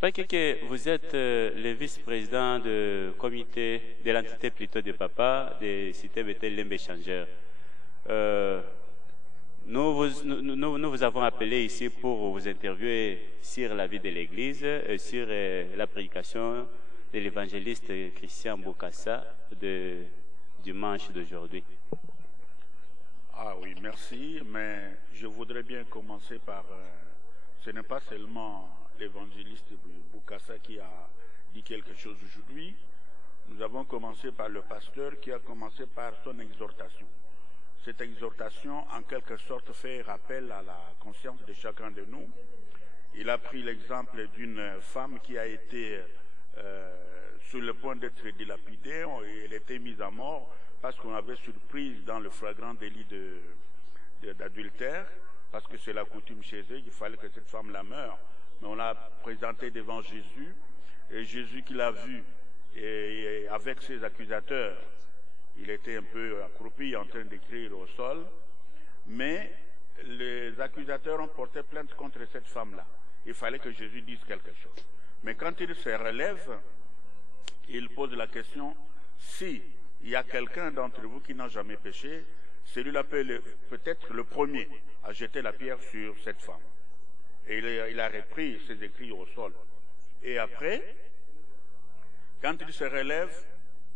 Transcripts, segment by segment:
Papa Keke, vous êtes le vice-président du comité de l'entité plutôt de Papa de Cité Bethel Lembe Échangeur. Nous vous avons appelé ici pour vous interviewer sur la vie de l'Église et sur la prédication de l'évangéliste Christian Bokassa de dimanche d'aujourd'hui. Ah oui, merci, mais je voudrais bien commencer par... ce n'est pas seulement l'évangéliste Bokassa qui a dit quelque chose aujourd'hui. Nous avons commencé par le pasteur qui a commencé par son exhortation. Cette exhortation, en quelque sorte, fait rappel à la conscience de chacun de nous. Il a pris l'exemple d'une femme qui a été sur le point d'être dilapidée. Elle était mise à mort parce qu'on avait surprise dans le flagrant délit d'adultère, parce que c'est la coutume chez eux, il fallait que cette femme la meure. Mais on l'a présentée devant Jésus, et Jésus qui l'a vue, et avec ses accusateurs, il était un peu accroupi en train d'écrire au sol, mais les accusateurs ont porté plainte contre cette femme-là. Il fallait que Jésus dise quelque chose. Mais quand il se relève, il pose la question, si il y a quelqu'un d'entre vous qui n'a jamais péché, celui-là peut être le premier à jeter la pierre sur cette femme. Et il a repris ses écrits au sol. Et après, quand il se relève,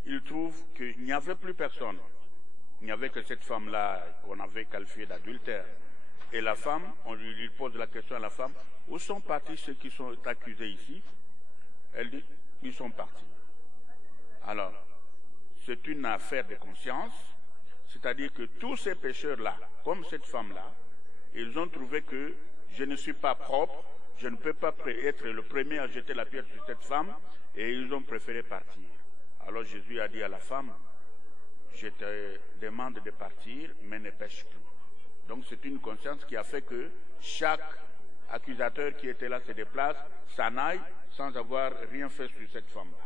il trouve qu'il n'y avait plus personne. Il n'y avait que cette femme-là qu'on avait qualifiée d'adultère. Et la femme, on lui pose la question à la femme, où sont partis ceux qui sont accusés ici? Elle dit, ils sont partis. Alors, c'est une affaire de conscience, c'est-à-dire que tous ces pécheurs-là, comme cette femme-là, ils ont trouvé que je ne suis pas propre, je ne peux pas être le premier à jeter la pierre sur cette femme, et ils ont préféré partir. Alors Jésus a dit à la femme, je te demande de partir, mais ne pêche plus. Donc c'est une conscience qui a fait que chaque accusateur qui était là se déplace, s'en aille, sans avoir rien fait sur cette femme-là.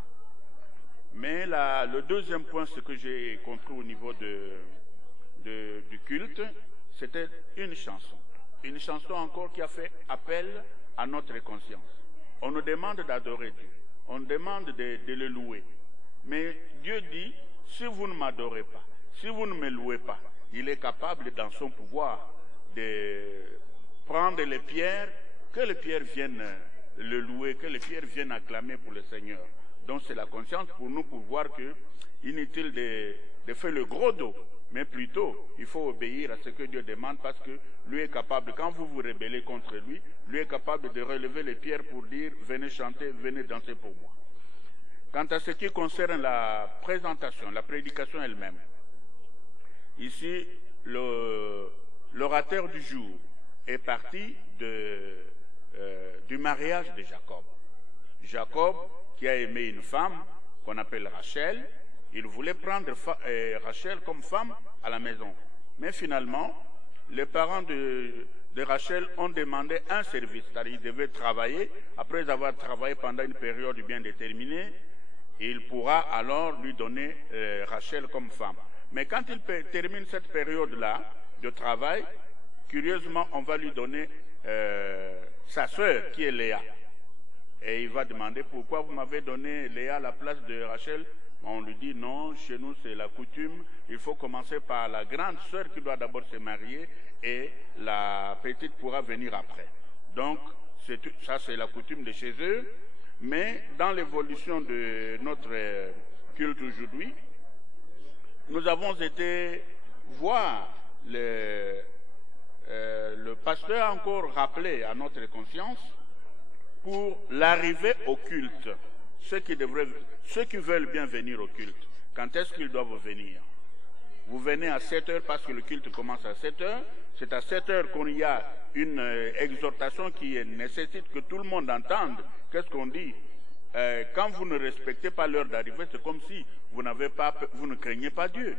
Mais le deuxième point, ce que j'ai compris au niveau du culte, c'était une chanson. Une chanson encore qui a fait appel à notre conscience. On nous demande d'adorer Dieu. On nous demande de le louer. Mais Dieu dit, si vous ne m'adorez pas, si vous ne me louez pas, il est capable dans son pouvoir de prendre les pierres, que les pierres viennent le louer, que les pierres viennent acclamer pour le Seigneur. Donc c'est la conscience pour nous pour voir que inutile de faire le gros dos, mais plutôt il faut obéir à ce que Dieu demande parce que lui est capable, quand vous vous rebellez contre lui, lui est capable de relever les pierres pour dire venez chanter, venez danser pour moi. Quant à ce qui concerne la présentation, la prédication elle-même, ici l'orateur du jour est parti du mariage de Jacob. Jacob qui a aimé une femme qu'on appelle Rachel, il voulait prendre Rachel comme femme à la maison. Mais finalement, les parents de Rachel ont demandé un service, c'est-à-dire qu'ils devaient travailler. Après avoir travaillé pendant une période bien déterminée, il pourra alors lui donner Rachel comme femme. Mais quand il termine cette période-là de travail, curieusement, on va lui donner sa sœur qui est Léa. Et il va demander pourquoi vous m'avez donné Léa à la place de Rachel. On lui dit non, chez nous c'est la coutume, il faut commencer par la grande sœur qui doit d'abord se marier et la petite pourra venir après. Donc ça c'est la coutume de chez eux, mais dans l'évolution de notre culte aujourd'hui, nous avons été voir le pasteur a encore rappelé à notre conscience pour l'arrivée au culte. Ceux qui veulent bien venir au culte, quand est-ce qu'ils doivent venir? Vous venez à 7 heures parce que le culte commence à 7 heures. C'est à 7 heures qu'on y a une exhortation qui nécessite que tout le monde entende. Qu'est-ce qu'on dit? Quand vous ne respectez pas l'heure d'arrivée, c'est comme si vous ne craignez pas Dieu.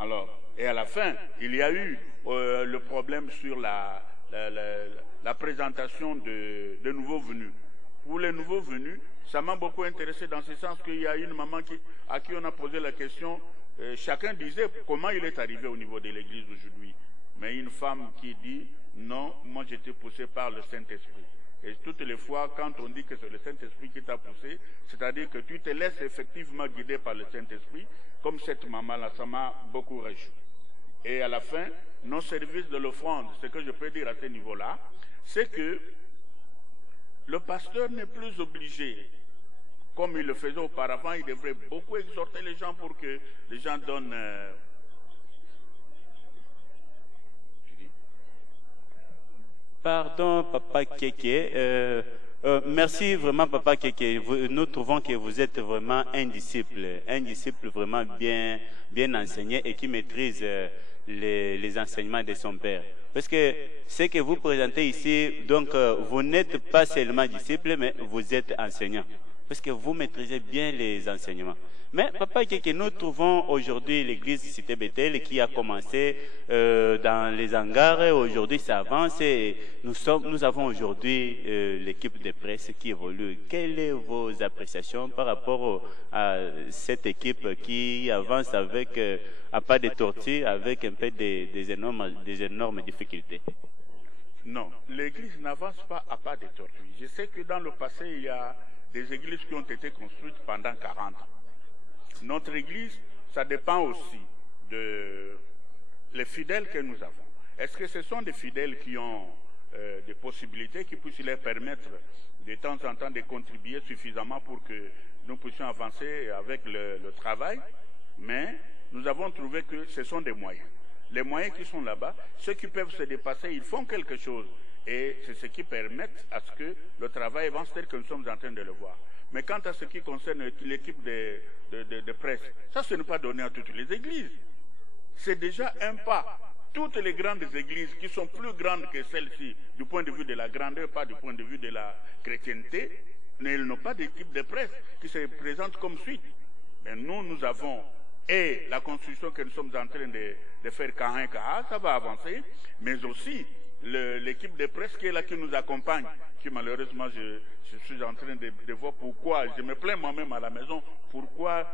Alors, et à la fin, il y a eu le problème sur la présentation de nouveaux venus. Pour les nouveaux venus, ça m'a beaucoup intéressé dans ce sens qu'il y a une maman à qui on a posé la question, chacun disait comment il est arrivé au niveau de l'église aujourd'hui. Mais une femme qui dit, non, moi j'étais poussé par le Saint-Esprit. Et toutes les fois, quand on dit que c'est le Saint-Esprit qui t'a poussé, c'est-à-dire que tu te laisses effectivement guider par le Saint-Esprit, comme cette maman-là, ça m'a beaucoup réjoui. Et à la fin, nos services de l'offrande, ce que je peux dire à ce niveau-là, c'est que le pasteur n'est plus obligé, comme il le faisait auparavant, il devrait beaucoup exhorter les gens pour que les gens donnent... Pardon, Papa Kéké. Merci vraiment, Papa Kéké. Nous trouvons que vous êtes vraiment un disciple vraiment bien enseigné et qui maîtrise les enseignements de son père. Parce que ce que vous présentez ici, donc vous n'êtes pas seulement disciple, mais vous êtes enseignant. Parce que vous maîtrisez bien les enseignements. Mais Papa Kéké, nous trouvons aujourd'hui l'église Cité Bethel qui a commencé dans les hangars. Aujourd'hui, ça avance et nous avons aujourd'hui l'équipe de presse qui évolue. Quelles sont vos appréciations par rapport à cette équipe qui avance avec à pas de tortue, avec un peu des énormes difficultés? Non, l'église n'avance pas à pas de tortue. Je sais que dans le passé, il y a des églises qui ont été construites pendant 40 ans. Notre église, ça dépend aussi des fidèles que nous avons. Est-ce que ce sont des fidèles qui ont des possibilités qui puissent leur permettre de temps en temps de contribuer suffisamment pour que nous puissions avancer avec le travail? Mais nous avons trouvé que ce sont des moyens. Les moyens qui sont là-bas, ceux qui peuvent se dépasser, ils font quelque chose. Et c'est ce qui permet à ce que le travail avance tel que nous sommes en train de le voir. Mais quant à ce qui concerne l'équipe de presse, ça, ce n'est pas donné à toutes les églises. C'est déjà un pas. Toutes les grandes églises qui sont plus grandes que celles-ci, du point de vue de la grandeur, pas du point de vue de la chrétienté, elles n'ont pas d'équipe de presse qui se présente comme suite. Mais nous avons, et la construction que nous sommes en train de faire Kaha, ça va avancer, mais aussi l'équipe de presse qui est là, qui nous accompagne, qui malheureusement, je suis en train de voir pourquoi, je me plains moi-même à la maison, pourquoi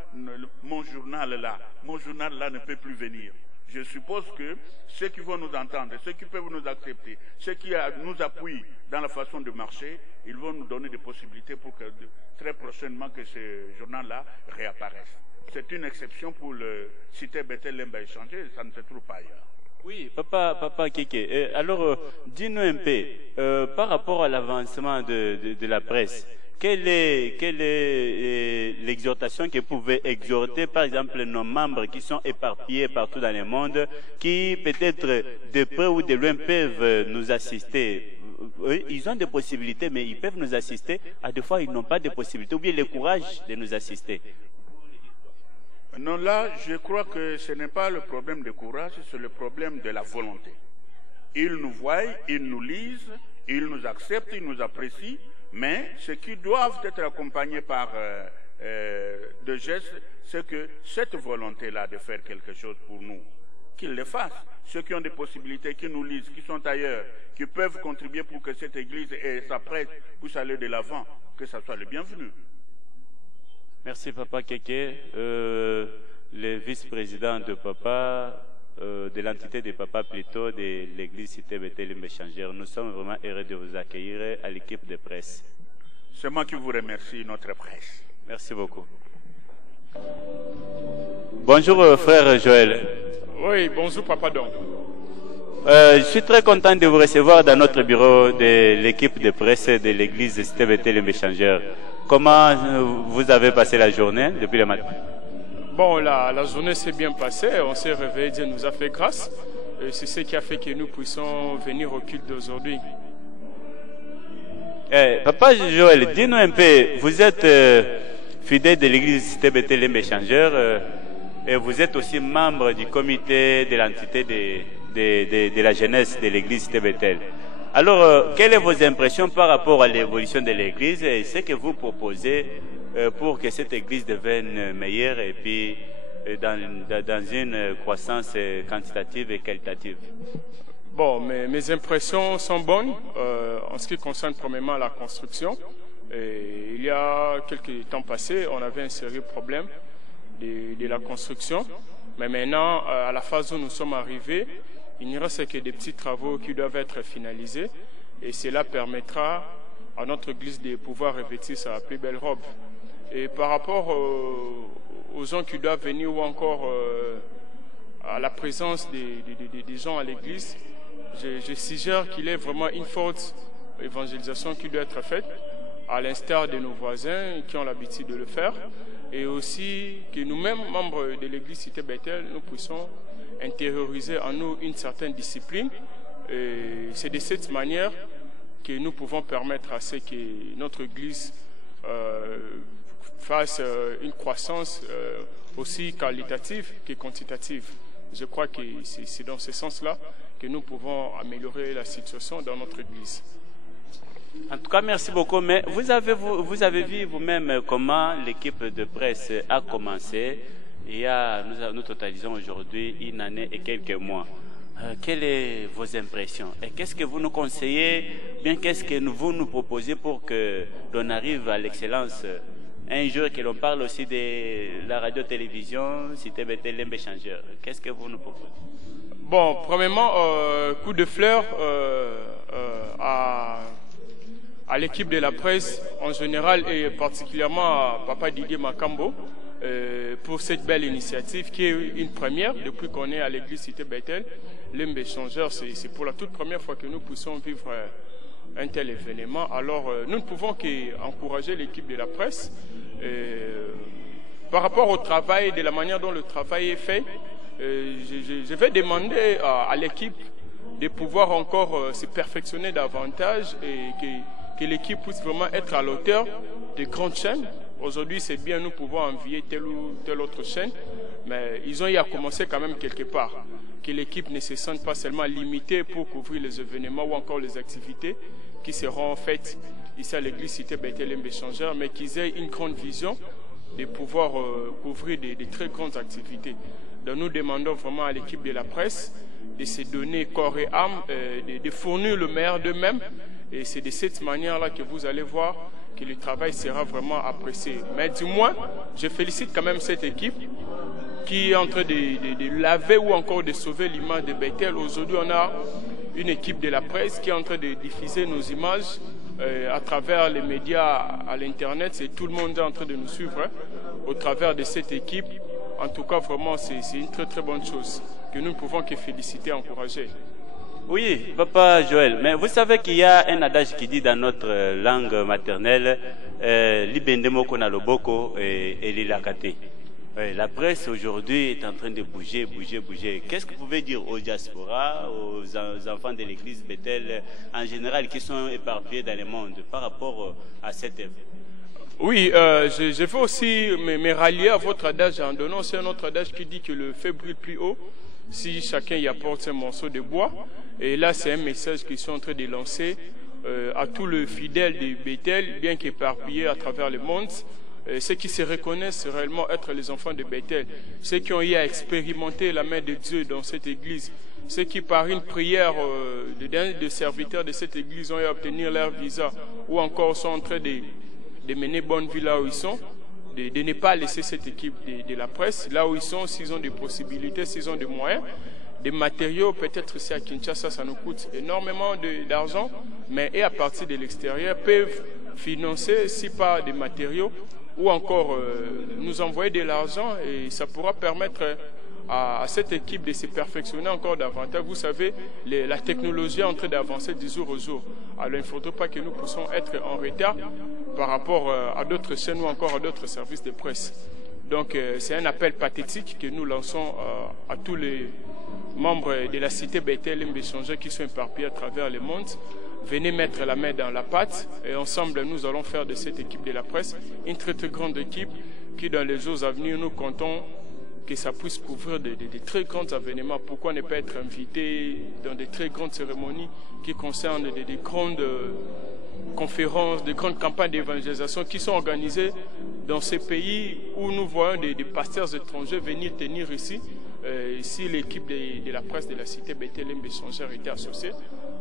mon journal là ne peut plus venir. Je suppose que ceux qui vont nous entendre, ceux qui peuvent nous accepter, ceux qui nous appuient dans la façon de marcher, ils vont nous donner des possibilités pour que très prochainement que ce journal-là réapparaisse. C'est une exception pour le Cité Bethel Lemba échangé, ça ne se trouve pas ailleurs. Oui, Papa Kéké. Alors, dis-nous un peu, par rapport à l'avancement de la presse, quelle est l'exhortation que vous pouvez exhorter, par exemple, nos membres qui sont éparpillés partout dans le monde, qui peut-être de près ou de loin peuvent nous assister? Ils ont des possibilités, mais ils peuvent nous assister. À des fois, ils n'ont pas de possibilités, ou bien le courage de nous assister. Non, là, je crois que ce n'est pas le problème de courage, c'est le problème de la volonté. Ils nous voient, ils nous lisent, ils nous acceptent, ils nous apprécient, mais ce qui doivent être accompagnés par de gestes, c'est que cette volonté-là de faire quelque chose pour nous, qu'ils le fassent. Ceux qui ont des possibilités, qui nous lisent, qui sont ailleurs, qui peuvent contribuer pour que cette église et sa presse puissent aller de l'avant, que ça soit le bienvenu. Merci Papa Kéké, le vice-président de Papa, de l'entité de Papa plutôt, de l'église Cité Bethel Échangeur. Nous sommes vraiment heureux de vous accueillir à l'équipe de presse. C'est moi qui vous remercie, notre presse. Merci beaucoup. Bonjour frère Joël. Oui, bonjour Papa Don. Je suis très content de vous recevoir dans notre bureau de l'équipe de presse de l'église Cité Bethel Échangeur. Comment vous avez passé la journée depuis le matin? Bon, la journée s'est bien passée. On s'est réveillé, Dieu nous a fait grâce. C'est ce qui a fait que nous puissions venir au culte d'aujourd'hui. Papa Joël, dis-nous un peu, vous êtes fidèle de l'église Cité Bethel Échangeur et vous êtes aussi membre du comité de l'entité de la jeunesse de l'église Cité Bethel. Alors, quelles sont vos impressions par rapport à l'évolution de l'Église et ce que vous proposez pour que cette Église devienne meilleure et puis dans une croissance quantitative et qualitative? Bon, mes impressions sont bonnes en ce qui concerne premièrement la construction. Il y a quelques temps passés, on avait un sérieux problème de la construction. Mais maintenant, à la phase où nous sommes arrivés, il n'y reste que des petits travaux qui doivent être finalisés et cela permettra à notre Église de pouvoir revêtir sa plus belle robe. Et par rapport aux gens qui doivent venir ou encore à la présence des gens à l'Église, je suggère qu'il y ait vraiment une forte évangélisation qui doit être faite, à l'instar de nos voisins qui ont l'habitude de le faire, et aussi que nous-mêmes, membres de l'Église Cité Bethel, nous puissions intérioriser en nous une certaine discipline. C'est de cette manière que nous pouvons permettre à ce que notre Église fasse une croissance aussi qualitative que quantitative. Je crois que c'est dans ce sens-là que nous pouvons améliorer la situation dans notre Église. En tout cas, merci beaucoup. Mais vous avez vu vous-même comment l'équipe de presse a commencé. Nous totalisons aujourd'hui une année et quelques mois. Quelles sont vos impressions? Et qu'est-ce que vous nous conseillez? Bien, qu'est-ce que vous nous proposez pour que l'on arrive à l'excellence? Un jour que l'on parle aussi de la radio-télévision, Cité Bethel, Lembe Changeur. Qu'est-ce que vous nous proposez? Bon, premièrement, coup de fleur à l'équipe de la presse en général et particulièrement à Papa Didier Makambo pour cette belle initiative qui est une première depuis qu'on est à l'église Cité Bethel. Lembe Changeur, c'est pour la toute première fois que nous puissions vivre un tel événement. Alors, nous ne pouvons qu'encourager l'équipe de la presse. Par rapport au travail, de la manière dont le travail est fait, je vais demander à l'équipe de pouvoir encore se perfectionner davantage et que l'équipe puisse vraiment être à l'auteur de grandes chaînes. Aujourd'hui, c'est bien, nous pouvons envier telle ou telle autre chaîne, mais ils ont eu à commencer quand même quelque part. Que l'équipe ne se sente pas seulement limitée pour couvrir les événements ou encore les activités qui seront faites ici à l'église Cité Bethel Lembe Changeur, mais qu'ils aient une grande vision de pouvoir couvrir des très grandes activités. Donc nous demandons vraiment à l'équipe de la presse de se donner corps et âme, de fournir le meilleur d'eux-mêmes. Et c'est de cette manière-là que vous allez voir que le travail sera vraiment apprécié. Mais du moins, je félicite quand même cette équipe qui est en train de laver ou encore de sauver l'image de Bethel. Aujourd'hui, on a une équipe de la presse qui est en train de diffuser nos images à travers les médias, à l'Internet. C'est tout le monde est en train de nous suivre au travers de cette équipe. En tout cas, vraiment, c'est une très très bonne chose que nous ne pouvons que féliciter et encourager. Oui, Papa Joël, mais vous savez qu'il y a un adage qui dit dans notre langue maternelle Libendemo Konaloboko et Lilakate. La presse aujourd'hui est en train de bouger. Qu'est-ce que vous pouvez dire aux diasporas, aux enfants de l'église Bethel en général qui sont éparpillés dans le monde par rapport à cette œuvre? Oui, je veux aussi me rallier à votre adage en donnant aussi un autre adage qui dit que le feu brûle plus haut si chacun y apporte un morceau de bois. Et là, c'est un message qu'ils sont en train de lancer à tous les fidèles de Bethel, bien qu'éparpillés à travers le monde, ceux qui se reconnaissent réellement être les enfants de Bethel, ceux qui ont eu à expérimenter la main de Dieu dans cette église, ceux qui par une prière de serviteurs de cette église ont eu à obtenir leur visa ou encore sont en train de mener bonne vie là où ils sont, de ne pas laisser cette équipe de la presse là où ils sont, s'ils ont des possibilités, s'ils ont des moyens. Des matériaux, peut-être ici à Kinshasa, ça nous coûte énormément d'argent, mais et à partir de l'extérieur, peuvent financer, si pas des matériaux, ou encore nous envoyer de l'argent, et ça pourra permettre à cette équipe de se perfectionner encore davantage. Vous savez, la technologie est en train d'avancer du jour au jour. Alors il ne faudrait pas que nous puissions être en retard par rapport à d'autres chaînes ou encore à d'autres services de presse. Donc c'est un appel pathétique que nous lançons à tous les membres de la cité Bethel Lembe Changeur qui sont éparpillés à travers le monde. Venez mettre la main dans la pâte et ensemble nous allons faire de cette équipe de la presse une très très grande équipe qui dans les jours à venir nous comptons que ça puisse couvrir de très grands événements. Pourquoi ne pas être invité dans de très grandes cérémonies qui concernent de grandes conférences, de grandes campagnes d'évangélisation qui sont organisées dans ces pays où nous voyons des pasteurs étrangers venir tenir ici. Si l'équipe de la presse de la cité Bethel Lembe Changeur était associée,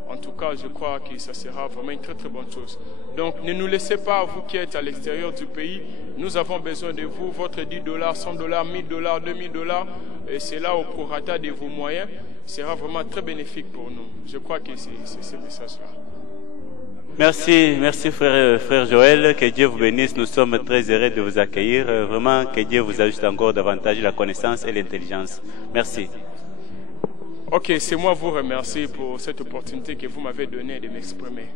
en tout cas, je crois que ça sera vraiment une très très bonne chose. Donc, ne nous laissez pas, vous qui êtes à l'extérieur du pays, nous avons besoin de vous, votre $10, $100, $1000, $2000, et c'est là au prorata de vos moyens, sera vraiment très bénéfique pour nous. Je crois que c'est ce message-là. Merci, merci frère Joël, que Dieu vous bénisse, nous sommes très heureux de vous accueillir, vraiment que Dieu vous ajoute encore davantage la connaissance et l'intelligence. Merci. Ok, c'est moi vous remercier pour cette opportunité que vous m'avez donnée de m'exprimer.